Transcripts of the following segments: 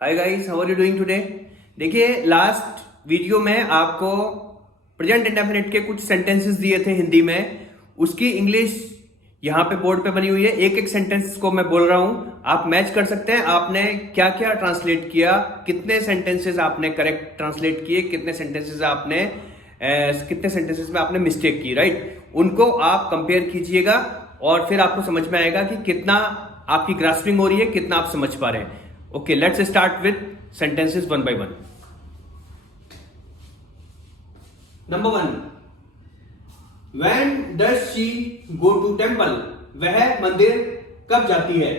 Hi guys, how are you doing today. देखिए, last video में आपको प्रेजेंट इंडेफिनिट के कुछ सेंटेंसेस दिए थे हिंदी में। उसकी इंग्लिश यहाँ पे बोर्ड पे बनी हुई है। एक एक सेंटेंस को मैं बोल रहा हूं, आप मैच कर सकते हैं। आपने क्या क्या ट्रांसलेट किया, कितने सेंटेंसेस आपने करेक्ट ट्रांसलेट किए, कितने सेंटेंसेस में आपने मिस्टेक की, राइट। उनको आप कंपेयर कीजिएगा और फिर आपको समझ में आएगा कि कितना आपकी ग्रास्पिंग हो रही है, कितना आप समझ पा रहे हैं। Okay, let's start with sentences one by one. Number one, when does she go to temple? वह मंदिर कब जाती है?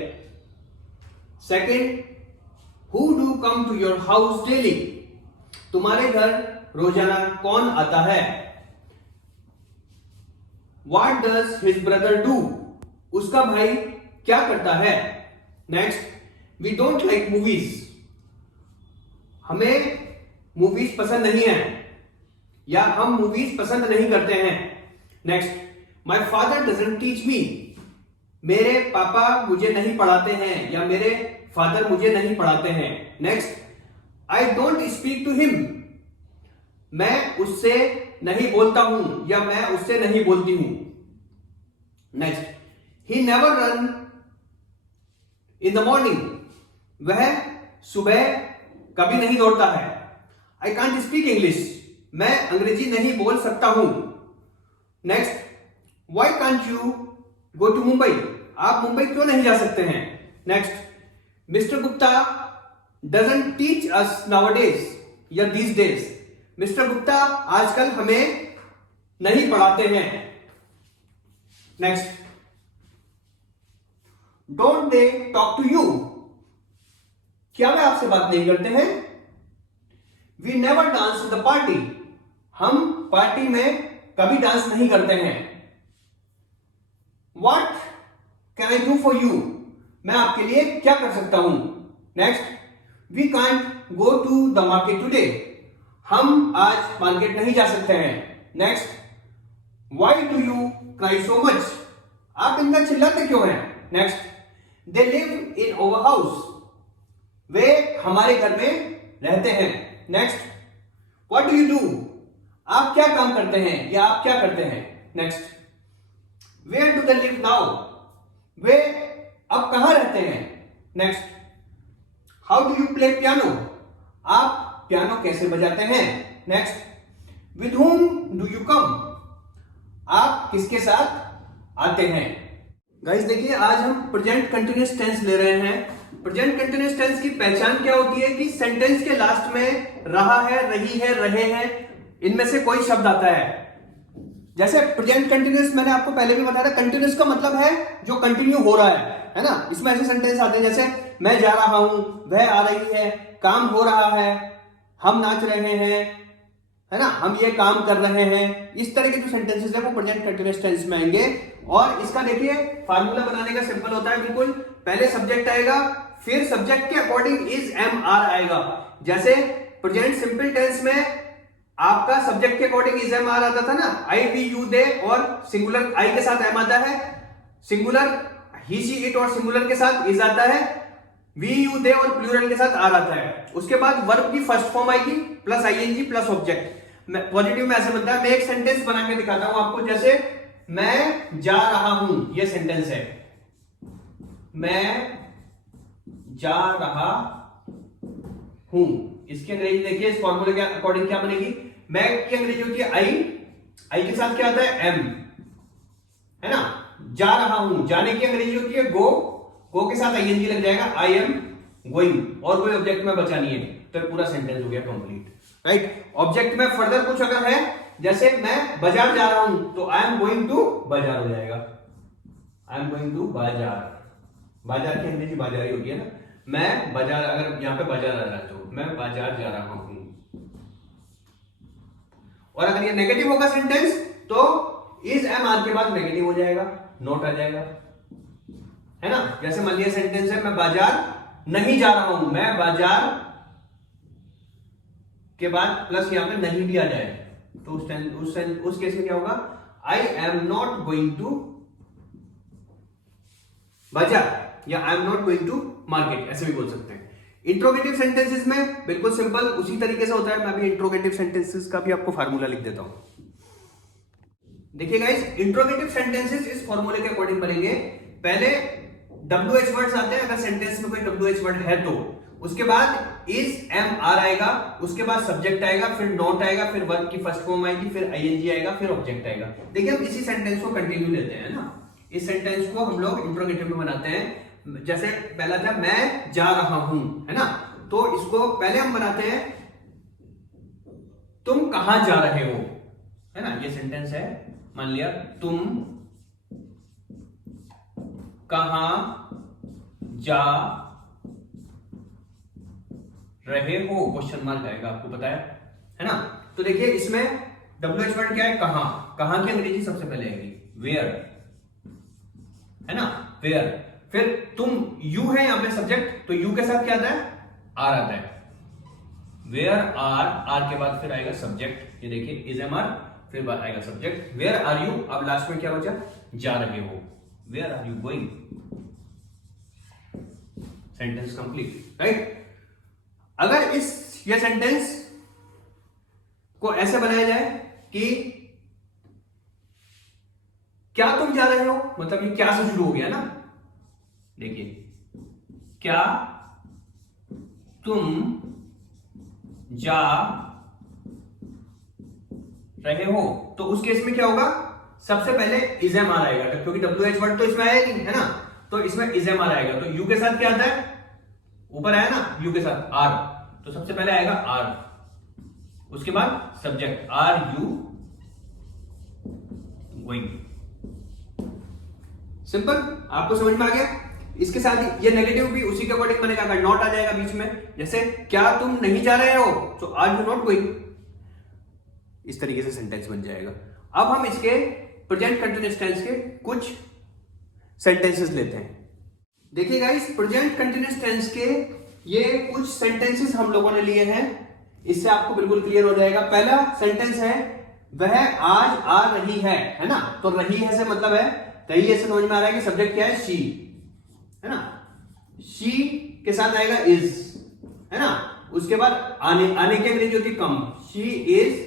Second, who do come to your house daily? तुम्हारे घर रोजाना कौन आता है? What does his brother do? उसका भाई क्या करता है? Next, We don't like movies. हमें मूवीज पसंद नहीं है या हम मूवीज पसंद नहीं करते हैं। Next, my father doesn't teach me. मेरे पापा मुझे नहीं पढ़ाते हैं या मेरे फादर मुझे नहीं पढ़ाते हैं। Next, I don't speak to him. मैं उससे नहीं बोलता हूं या मैं उससे नहीं बोलती हूं। Next, he never run in the morning. वह सुबह कभी नहीं दौड़ता है। I can't speak English. मैं अंग्रेजी नहीं बोल सकता हूं। Next, why can't you go to Mumbai. आप मुंबई क्यों नहीं जा सकते हैं। Next, mister Gupta doesn't teach us nowadays या दीज डेज। मिस्टर गुप्ता आजकल हमें नहीं पढ़ाते हैं। Next, don't they talk to you. क्या वे आपसे बात नहीं करते हैं। We never dance in the party. हम पार्टी में कभी डांस नहीं करते हैं। What can I do for you. मैं आपके लिए क्या कर सकता हूं। Next, we can't go to the market today. हम आज मार्केट नहीं जा सकते हैं। Next, why do you cry so much. आप इतना चिल्लाते क्यों हैं। Next, they live in our house. वे हमारे घर में रहते हैं। Next, what do you do. आप क्या काम करते हैं या आप क्या करते हैं। Next, where do they live now. वे अब कहां रहते हैं। Next, how do you play piano. आप पियानो कैसे बजाते हैं। Next, with whom do you come. आप किसके साथ आते हैं। गाइस देखिए, आज हम प्रेजेंट कंटिन्यूअस टेंस ले रहे हैं। प्रेजेंट कंटिन्यूअस टेंस की पहचान क्या होती है कि सेंटेंस के लास्ट में रहा है, रही है, रहे हैं, इनमें से कोई शब्द आता है। जैसे प्रेजेंट कंटिन्यूअस मैंने आपको पहले भी बताया था, कंटिन्यूअस का मतलब है जो कंटिन्यू हो रहा है ना। इसमें ऐसे सेंटेंस आते हैं जैसे मैं जा रहा हूं, वह आ रही है, काम हो रहा है, हम नाच रहे हैं, है ना, हम ये काम कर रहे हैं। इस तरह के जो सेंटेंसेस है वो प्रेजेंट कंटिन्यूअस टेंस में आएंगे। और इसका देखिए फार्मूला बनाने का सिंपल होता है बिल्कुल। पहले सब्जेक्ट आएगा, फिर सब्जेक्ट के अकॉर्डिंग इज एम आर आएगा। जैसे प्रेजेंट सिंपल टेंस में आपका सब्जेक्ट के अकॉर्डिंग इज एम आर आता था ना, आई वी यू दे, और सिंगुलर आई के साथ एम आता है, सिंगुलर ही सी इट और सिंगुलर के साथ इज आता है, वी यू दे और प्लूरल के साथ आर आता है। उसके बाद वर्ब की फर्स्ट फॉर्म आएगी plus ING plus object. Positive में ऐसे बनता है। मैं एक सेंटेंस बना के दिखाता हूं आपको। जैसे मैं जा रहा हूं, ये सेंटेंस है। मैं जा रहा हूं, इसकी अंग्रेजी देखिए, इस फॉर्मूले के अकॉर्डिंग क्या बनेगी। मैं की अंग्रेजी होती है आई के साथ क्या आता है एम, है ना। जा रहा हूं, जाने की अंग्रेजी होती है गो के साथ आईएनजी लग जाएगा, आई एम गोइंग, और कोई ऑब्जेक्ट में बचा नहीं है, तो पूरा सेंटेंस हो गया कंप्लीट, राइट। ऑब्जेक्ट में फर्दर कुछ अगर है, जैसे मैं बाजार जा रहा हूं, तो आई एम गोइंग टू बाजार हो जाएगा। आई एम गोइंग टू बाजार, बाजार की अंग्रेजी बाजार ही होती है ना। मैं बाजार, अगर यहां पे बाजार आ रहा है तो मैं बाजार जा रहा हूं। और अगर ये नेगेटिव होगा सेंटेंस, तो इज एम आर के बाद नेगेटिव हो जाएगा, नोट आ जाएगा, है ना। जैसे मान लिया सेंटेंस है मैं बाजार नहीं जा रहा हूं, मैं बाजार के बाद प्लस यहां पे नहीं भी आ जाए, तो उस केस में क्या होगा, I am not going to bazaar या I am not going to market, ऐसे भी बोल सकते हैं। इंट्रोगेटिव सेंटेंसेस में बिल्कुल सिंपल उसी तरीके से होता है। मैं अभी इंट्रोगेटिव सेंटेंसेस का भी आपको फार्मूला लिख देता हूं। देखिए गाइस, इंट्रोगेटिव सेंटेंसेस इस फॉर्मूले के अकॉर्डिंग बनेंगे। पहले WH वर्ड्स आते हैं, अगर सेंटेंस में कोई WH वर्ड है तो। उसके बाद इज एम आर आएगा, उसके बाद सब्जेक्ट आएगा, फिर नॉट आएगा, फिर वर्ब की फर्स्ट फॉर्म आएगी, फिर आईएनजी आएगा, फिर ऑब्जेक्ट आएगा। देखिए हम इसी सेंटेंस को कंटिन्यू लेते हैं ना, इस सेंटेंस को हम लोग इंट्रोगेटिव में बनाते हैं। जैसे पहला था मैं जा रहा हूं, है ना, तो इसको पहले हम बनाते हैं तुम कहां जा रहे हो, है ना। ये सेंटेंस है, मान लिया तुम कहां जा रहे हो, क्वेश्चन मार्क आएगा, आपको पता है ना। तो देखिए इसमें WH वर्ड क्या है, कहां। कहां की अंग्रेजी सबसे पहले आएगी वेयर, है ना, वेयर। फिर तुम यू है यहां पे सब्जेक्ट, तो यू के साथ क्या आता है, आर आता है। वेयर आर, आर के बाद फिर आएगा सब्जेक्ट, ये देखिए इज एम आर, फिर बाद आएगा सब्जेक्ट वेयर आर यू। अब लास्ट में क्या बचा, जा रहे हो, where are you going, sentence complete, right. अगर ये सेंटेंस को ऐसे बनाया जाए कि क्या तुम जा रहे हो, मतलब ये क्या से शुरू हो गया ना। देखिए क्या तुम जा रहे हो, तो उस केस में क्या होगा, सबसे पहले इज एम आर आएगा, क्योंकि WH वर्ड तो इसमें आया नहीं, है ना, तो इसमें इज एम आर आएगा। तो यू के साथ क्या आता है, ऊपर आया ना यू के साथ आर, तो सबसे पहले आएगा आर, उसके बाद subject are you going. Simple, आपको समझ में आ गया। इसके साथ ये नेगेटिव भी उसी के अकॉर्डिंग बनेगा, अगर नॉट आ जाएगा बीच में, जैसे क्या तुम नहीं जा रहे हो, तो आर यू नॉट गोइंग, इस तरीके से सेंटेंस बन जाएगा। अब हम इसके प्रेजेंट कंटिन्यूअस टेंस के कुछ सेंटेंसेस लेते हैं। देखिए गाइस, प्रेजेंट कंटिन्यूअस टेंस के ये कुछ सेंटेंसेस हम लोगों ने लिए हैं, इससे आपको बिल्कुल क्लियर हो जाएगा। पहला सेंटेंस है वह आज आ रही है ना, तो रही है से मतलब है, रही है से समझ में आ रहा है कि सब्जेक्ट क्या है, शी, है ना। शी के साथ आएगा इज, है ना। उसके बाद आने, आने की अंग्रेजी होती है कम, शी इज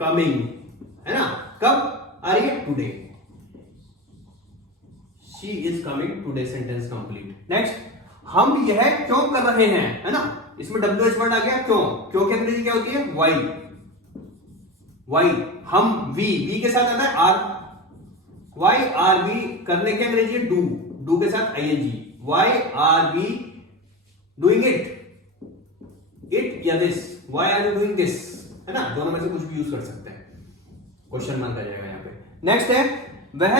कमिंग, है ना। कब आ रही है, today, she is coming today, sentence complete. Next, हम यह क्यों कर रहे हैं, है ना, इसमें WH वर्ड आ गया क्यों। क्यों की अंग्रेजी क्या होती है, वाई, वाई। हम वी के साथ आता है आर, वाई आर वी, करने की अंग्रेजी डू, डू के साथ ING, why are we doing it या this, why are you doing this, है ना, दोनों में से कुछ भी यूज कर सकते हैं, क्वेश्चन मार्क आ जाएगा यहाँ पे। नेक्स्ट है वह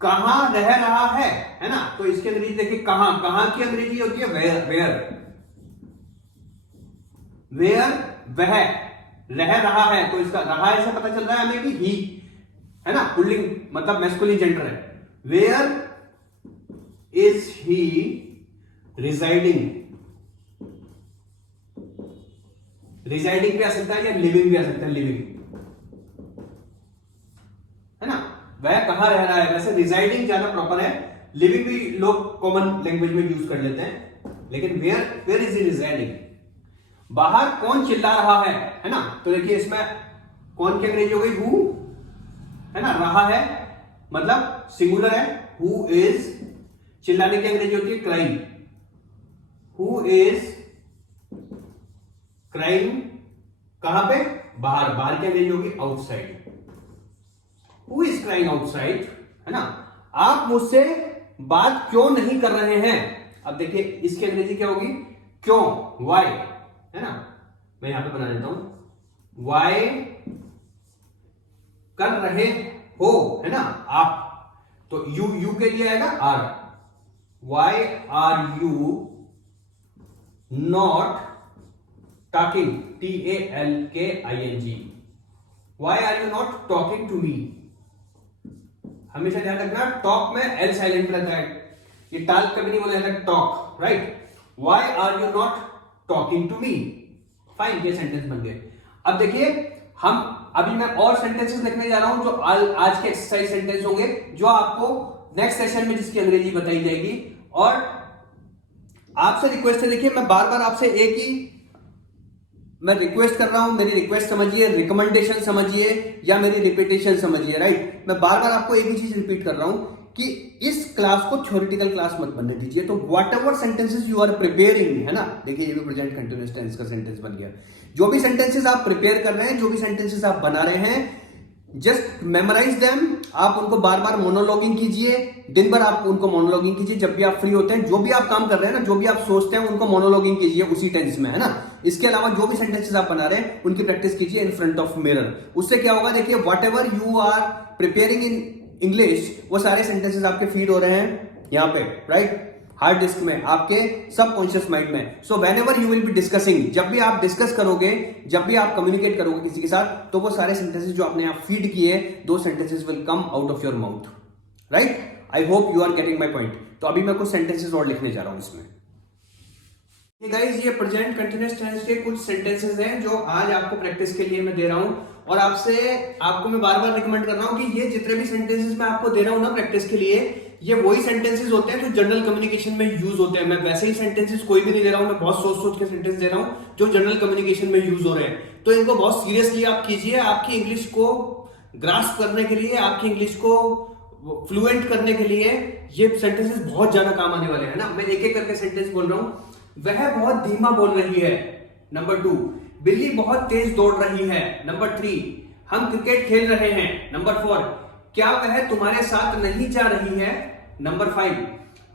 कहां रह रहा है ना, तो इसकी अंग्रेजी देखिए कहां, कहां की अंग्रेजी होती है वेयर, वेयर, वेयर वह रह रहा है, तो इसका रहा है से पता चल रहा है हमें कि ही, है ना, पुल्लिंग मतलब मैस्कुलिन जेंडर है। Where is he residing, residing भी आ सकता है या लिविंग भी आ सकता है, लिविंग, है ना। वह कहां रह रहा है, वैसे रिजाइडिंग ज्यादा प्रॉपर है, लिविंग भी लोग कॉमन लैंग्वेज में यूज कर लेते हैं, लेकिन वेयर इज ही रिजाइडिंग। बाहर कौन चिल्ला रहा है ना, तो देखिए इसमें कौन की अंग्रेजी हो गई, हु, है ना, रहा है मतलब सिंगुलर है, हु इज। चिल्लाने की अंग्रेजी होती है क्राइम, हु इज क्राइम, कहां पे, बाहर, बाहर की अंग्रेजी होगी outside, who is crime outside, है ना। आप मुझसे बात क्यों नहीं कर रहे हैं, अब देखिए इसकी अंग्रेजी क्या होगी, क्यों, वाई, है ना। मैं यहां पे बना देता हूं, वाई कर रहे हो, है ना, आप, तो यू के लिए आएगा are, why are you not talking, TALKING, why are you not talking to me. हमेशा ध्यान रखना, टॉक में एल साइलेंट रहता है, ये टाल्क कभी नहीं बोला जाता, talk, right. Why are you not talking to me, fine, ये सेंटेंस बन गए। अब देखिए हम अभी मैं और सेंटेंसेस लिखने जा रहा हूं जो आज के एक्सरसाइज सेंटेंस होंगे, जो आपको नेक्स्ट सेशन में जिसकी अंग्रेजी बताई जाएगी, और आपसे रिक्वेस्ट है, देखिए मैं बार बार आपसे एक ही मैं रिक्वेस्ट कर रहा हूं, मेरी रिक्वेस्ट समझिए, रिकमेंडेशन समझिए या मेरी रिपीटेशन समझिए, राइट। मैं बार बार आपको एक ही चीज रिपीट कर रहा हूं कि इस क्लास को थ्योरेटिकल क्लास मत बनने दीजिए। तो whatever sentences you are preparing, है ना, देखिए ये भी प्रेजेंट कंटिन्यूअस टेंस का सेंटेंस बन गया। जो भी सेंटेंसेस आप प्रिपेयर कर रहे हैं, जो भी सेंटेंसेस आप बना रहे हैं, जस्ट मेमोराइज देम। आप उनको बार बार मोनोलॉगिंग कीजिए, दिन भर आप उनको मोनोलॉगिंग कीजिए। जब भी आप फ्री होते हैं, जो भी आप काम कर रहे हैं ना, जो भी आप सोचते हैं, उनको मोनोलॉगिंग कीजिए उसी टेंस में, है ना। इसके अलावा जो भी सेंटेंसेस आप बना रहे हैं उनकी प्रैक्टिस कीजिए इन फ्रंट ऑफ मिरर। उससे क्या होगा, देखिए whatever you are preparing in English, वो सारे सेंटेंसेस आपके फीड हो रहे हैं यहाँ पे, राइट, हार्ड डिस्क में, आपके सबकॉन्शियस माइंड में। So when ever you will be discussing, जब भी आप डिस्कस करोगे, जब भी आप कम्युनिकेट करोगे किसी के साथ, तो वो सारे सेंटेंसेस जो आपने आप फीड किए, दो sentences will come out of your mouth, right. I hope you are getting my point. तो अभी मैं कुछ सेंटेंसेस और लिखने जा रहा हूं इसमें। गाइस, ये प्रेजेंट कंटिन्यूअस टेंस के कुछ सेंटेंसेस हैं जो आज आपको प्रैक्टिस के लिए मैं दे रहा हूं, और आपको मैं बार बार रिकमेंड कर रहा हूं कि ये जितने भी सेंटेंसेस मैं आपको दे रहा हूं ना प्रैक्टिस के लिए, ये वही सेंटेंसेस होते हैं जो जनरल कम्युनिकेशन में यूज होते हैं। मैं वैसे ही सेंटेंसेस कोई भी नहीं दे रहा हूं, मैं बहुत सोच सोच के सेंटेंस दे रहा हूं जो जनरल कम्युनिकेशन में यूज हो रहे हैं। तो इनको बहुत सीरियसली आप कीजिए। आपकी इंग्लिश को ग्रास्प करने के लिए, आपकी इंग्लिश को फ्लुएंट करने के लिए ये सेंटेंसेस बहुत ज्यादा काम आने वाले हैं ना। मैं एक एक करके सेंटेंस बोल रहा हूं। वह बहुत धीमा बोल रही है। नंबर 2, बिल्ली बहुत तेज दौड़ रही है। नंबर 3, हम क्रिकेट खेल रहे हैं। नंबर 4, क्या वह तुम्हारे साथ नहीं जा रही है। नंबर 5,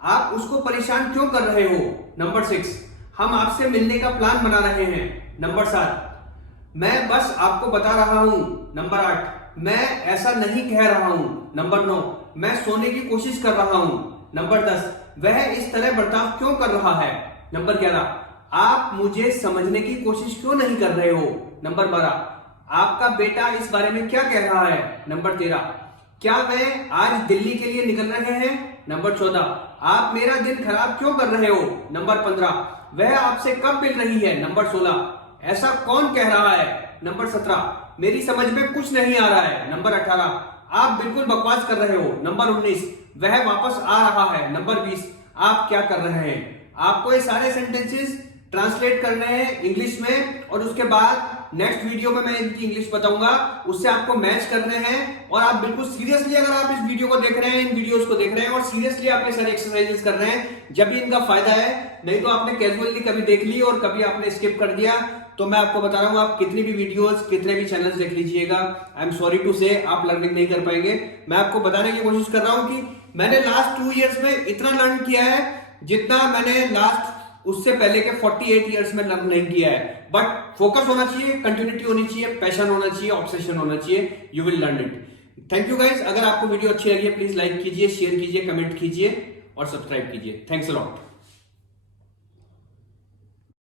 आप उसको परेशान क्यों कर रहे हो। नंबर 6, हम आपसे मिलने का प्लान बना रहे हैं। नंबर 7, मैं बस आपको बता रहा हूं। नंबर 8, मैं ऐसा नहीं कह रहा हूं। नंबर 9, मैं सोने की कोशिश कर रहा हूं। नंबर 10, वह इस तरह बर्ताव क्यों कर रहा है। नंबर 11, आप मुझे समझने की कोशिश क्यों नहीं कर रहे हो। नंबर 12, आपका बेटा इस बारे में क्या कह रहा है। नंबर 13, क्या वे आज दिल्ली के लिए निकल रहे हैं। नंबर 14, आप मेरा दिन खराब क्यों कर रहे हो। नंबर 15, वह आपसे कब मिल रही है। नंबर 16, ऐसा कौन कह रहा है। नंबर 17, मेरी समझ में कुछ नहीं आ रहा है। नंबर 18, आप बिल्कुल बकवास कर रहे हो। नंबर 19, वह वापस आ रहा है। नंबर 20, आप क्या कर रहे हैं। आपको ये सारे सेंटेंसेस ट्रांसलेट करने हैं इंग्लिश में, और उसके बाद नेक्स्ट वीडियो में मैं इनकी इंग्लिश बताऊंगा, उससे आपको मैच करने हैं। और आप बिल्कुल सीरियसली, अगर आप इस वीडियो को देख रहे हैं, इन वीडियोस को देख रहे हैं और सीरियसली आप ये सारे एक्सरसाइजेस कर रहे हैं, जब भी इनका फायदा है। नहीं तो आपने कैजुअली कभी देख ली और कभी आपने स्किप कर दिया, तो मैं आपको बता रहा हूं, आप कितनी भी वीडियोस, कितने भी चैनल्स देख लीजिएगा, आई एम सॉरी टू से, आप लर्निंग नहीं कर पाएंगे। मैं आपको बताने की कोशिश कर रहा हूं कि मैंने लास्ट 2 इयर्स में इतना लर्न किया है जितना मैंने लास्ट उससे पहले के 48 इयर्स में लर्न नहीं किया है। बट फोकस होना चाहिए, कंटिन्यूटी होनी चाहिए, पैशन होना चाहिए, ऑब्सेशन होना चाहिए, you will learn it. Thank you guys. अगर आपको वीडियो अच्छी लगी है, प्लीज लाइक कीजिए, शेयर कीजिए, कमेंट कीजिए और सब्सक्राइब कीजिए। Thanks a lot.